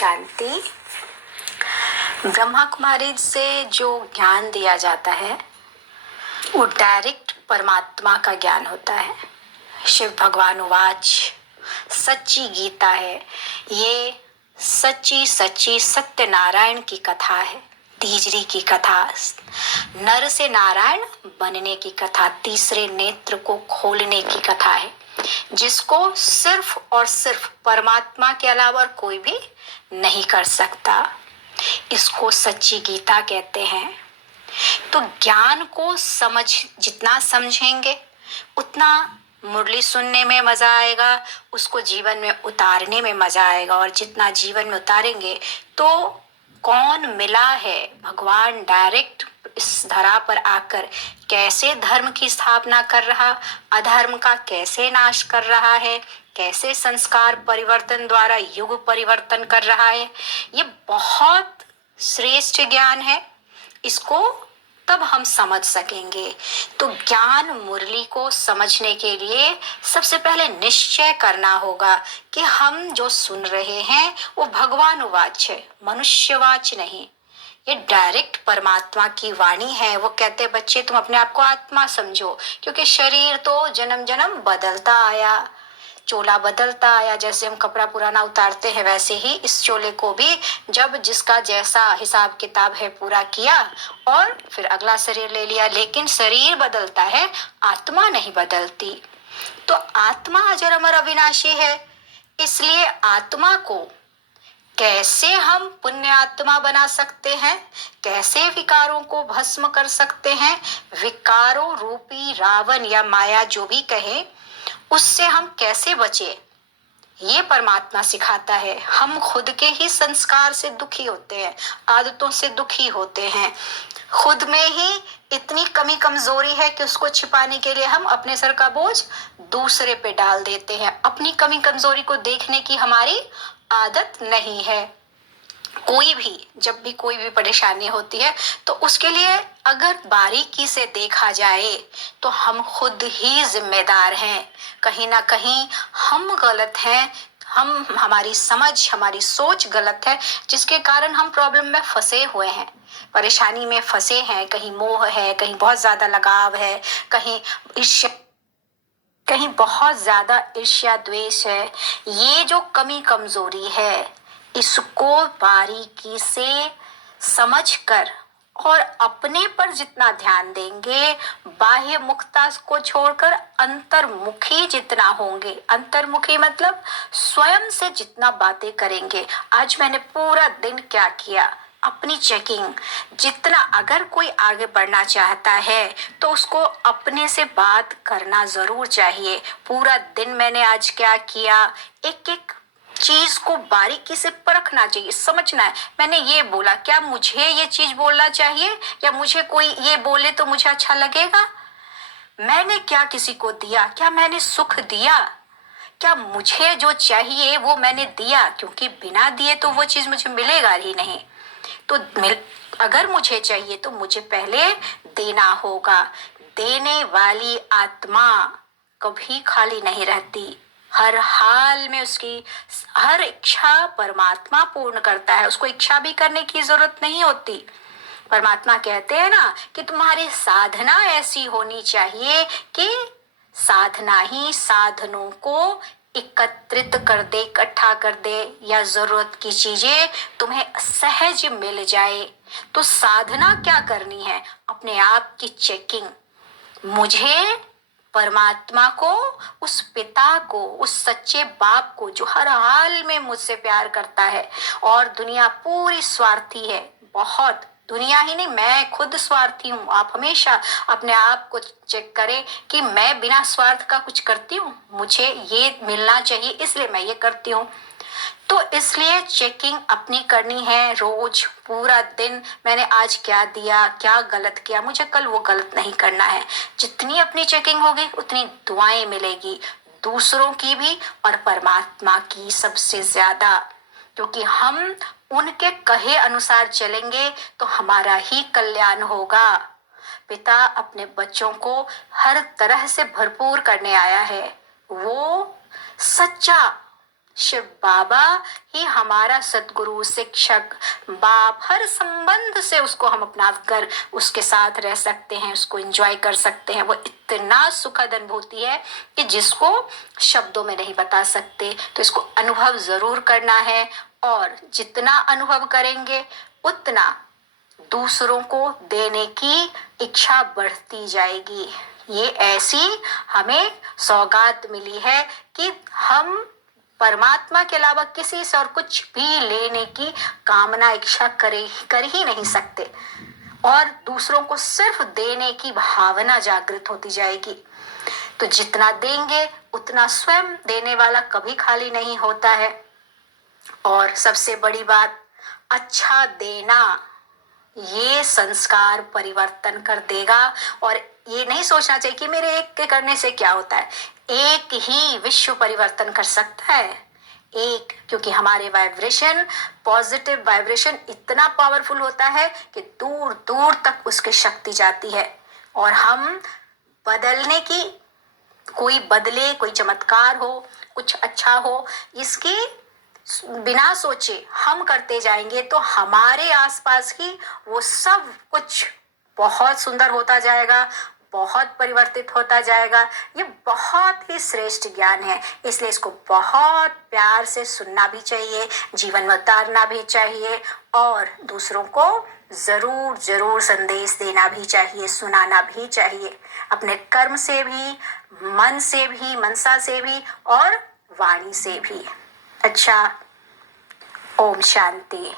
शांति। ब्रह्मा कुमारी से जो ज्ञान दिया जाता है वो डायरेक्ट परमात्मा का ज्ञान होता है। शिव भगवान उवाच, सच्ची गीता है ये, सच्ची सच्ची सत्यनारायण की कथा है। तीजरी की कथा, नर से नारायण बनने की कथा, तीसरे नेत्र को खोलने की कथा है, जिसको सिर्फ और सिर्फ परमात्मा के अलावा कोई भी नहीं कर सकता। इसको सच्ची गीता कहते हैं। तो ज्ञान को जितना समझेंगे उतना मुरली सुनने में मजा आएगा, उसको जीवन में उतारने में मजा आएगा। और जितना जीवन में उतारेंगे तो कौन मिला है, भगवान डायरेक्ट इस धरा पर आकर कैसे धर्म की स्थापना कर रहा, अधर्म का कैसे नाश कर रहा है, कैसे संस्कार परिवर्तन द्वारा युग परिवर्तन कर रहा है, ये बहुत श्रेष्ठ ज्ञान है। इसको तब हम समझ सकेंगे। तो ज्ञान मुरली को समझने के लिए सबसे पहले निश्चय करना होगा कि हम जो सुन रहे हैं वो भगवान वाच है, मनुष्यवाच नहीं। ये डायरेक्ट परमात्मा की वाणी है। वो कहते बच्चे तुम अपने आप को आत्मा समझो, क्योंकि शरीर तो जन्म जन्म बदलता आया, चोला बदलता आया। जैसे हम कपड़ा पुराना उतारते हैं वैसे ही इस चोले को भी जब जिसका जैसा हिसाब किताब है पूरा किया और फिर अगला शरीर ले लिया। लेकिन शरीर बदलता है, आत्मा नहीं बदलती। तो आत्मा अजर अमर अविनाशी है। इसलिए आत्मा को कैसे हम पुण्य आत्मा बना सकते हैं, कैसे विकारों को भस्म कर सकते हैं, विकारों रूपी रावण या माया जो भी कहे उससे हम कैसे बचे, ये परमात्मा सिखाता है। हम खुद के ही संस्कार से दुखी होते हैं, आदतों से दुखी होते हैं। खुद में ही इतनी कमी कमजोरी है कि उसको छिपाने के लिए हम अपने सर का बोझ दूसरे पे डाल देते हैं। अपनी कमी कमजोरी को देखने की हमारी आदत नहीं है। जब भी कोई भी परेशानी होती है तो उसके लिए अगर बारीकी से देखा जाए तो हम खुद ही जिम्मेदार हैं। कहीं ना कहीं हम गलत हैं, हमारी समझ, हमारी सोच गलत है, जिसके कारण हम प्रॉब्लम में फंसे हुए हैं, परेशानी में फंसे हैं। कहीं मोह है, कहीं बहुत ज्यादा लगाव है, कहीं बहुत ज्यादा ईर्ष्या द्वेष है। ये जो कमी कमजोरी है इसको बारीकी से समझकर और अपने पर जितना ध्यान देंगे, बाह्य मुखता को छोड़कर अंतर्मुखी जितना होंगे, अंतर्मुखी मतलब स्वयं से जितना बातें करेंगे, आज मैंने पूरा दिन क्या किया, अपनी चेकिंग जितना। अगर कोई आगे बढ़ना चाहता है तो उसको अपने से बात करना जरूर चाहिए। पूरा दिन मैंने आज क्या किया, एक एक चीज को बारीकी से परखना चाहिए, समझना है। मैंने ये बोला, क्या मुझे ये चीज बोलना चाहिए, या मुझे कोई ये बोले तो मुझे अच्छा लगेगा? मैंने क्या किसी को दिया, क्या मैंने सुख दिया, क्या मुझे जो चाहिए वो मैंने दिया? क्योंकि बिना दिए तो वो चीज मुझे मिलेगा ही नहीं। तो अगर मुझे चाहिए तो मुझे पहले देना होगा। देने वाली आत्मा कभी खाली नहीं रहती, हर हाल में उसकी हर इच्छा परमात्मा पूर्ण करता है। उसको इच्छा भी करने की जरूरत नहीं होती। परमात्मा कहते हैं ना कि तुम्हारी साधना ऐसी होनी चाहिए कि साधना ही साधनों को एकत्रित कर दे, इकट्ठा कर दे, या जरूरत की चीजें तुम्हें सहज मिल जाए। तो साधना क्या करनी है, अपने आप की चेकिंग। मुझे परमात्मा को, उस पिता को, उस सच्चे बाप को जो हर हाल में मुझसे प्यार करता है। और दुनिया पूरी स्वार्थी है, बहुत। दुनिया ही नहीं, मैं खुद स्वार्थी हूँ। आप हमेशा अपने आप को चेक करें कि मैं बिना स्वार्थ का कुछ करती हूँ, मुझे ये मिलना चाहिए इसलिए मैं ये करती हूँ। तो इसलिए चेकिंग अपनी करनी है रोज, पूरा दिन। मैंने आज क्या दिया, क्या गलत किया, मुझे कल वो गलत नहीं करना है। जितनी अपनी चेकिंग होगी उतनी दुआएं मिलेगी, दूसरों की भी और परमात्मा की सबसे ज्यादा। क्योंकि हम उनके कहे अनुसार चलेंगे तो हमारा ही कल्याण होगा। पिता अपने बच्चों को हर तरह से भरपूर करने आया है। वो सच्चा शिव बाबा ही हमारा सदगुरु, शिक्षक, बाप, हर संबंध से उसको हम अपना कर उसके साथ रह सकते हैं, उसको एंजॉय कर सकते हैं। वो इतना सुखद अनुभूति है कि जिसको शब्दों में नहीं बता सकते। तो इसको अनुभव जरूर करना है, और जितना अनुभव करेंगे उतना दूसरों को देने की इच्छा बढ़ती जाएगी। ये ऐसी हमें सौगात मिली है कि हम परमात्मा के अलावा किसी से और कुछ भी लेने की कामना इच्छा कर ही नहीं सकते, और दूसरों को सिर्फ देने की भावना जागृत होती जाएगी। तो जितना देंगे उतना स्वयं देने वाला कभी खाली नहीं होता है। और सबसे बड़ी बात, अच्छा देना ये संस्कार परिवर्तन कर देगा। और ये नहीं सोचना चाहिए कि मेरे एक के करने से क्या होता है। एक ही विश्व परिवर्तन कर सकता है, एक, क्योंकि हमारे वाइब्रेशन, पॉजिटिव वाइब्रेशन इतना पावरफुल होता है कि दूर दूर तक उसकी शक्ति जाती है। और हम बदलने की, कोई बदले, कोई चमत्कार हो, कुछ अच्छा हो, इसकी बिना सोचे हम करते जाएंगे तो हमारे आसपास ही वो सब कुछ बहुत सुंदर होता जाएगा, बहुत परिवर्तित होता जाएगा। ये बहुत ही श्रेष्ठ ज्ञान है, इसलिए इसको बहुत प्यार से सुनना भी चाहिए, जीवन में उतारना भी चाहिए, और दूसरों को जरूर जरूर संदेश देना भी चाहिए, सुनाना भी चाहिए, अपने कर्म से भी, मन से भी, मनसा से भी और वाणी से भी। अच्छा, ओम शांति।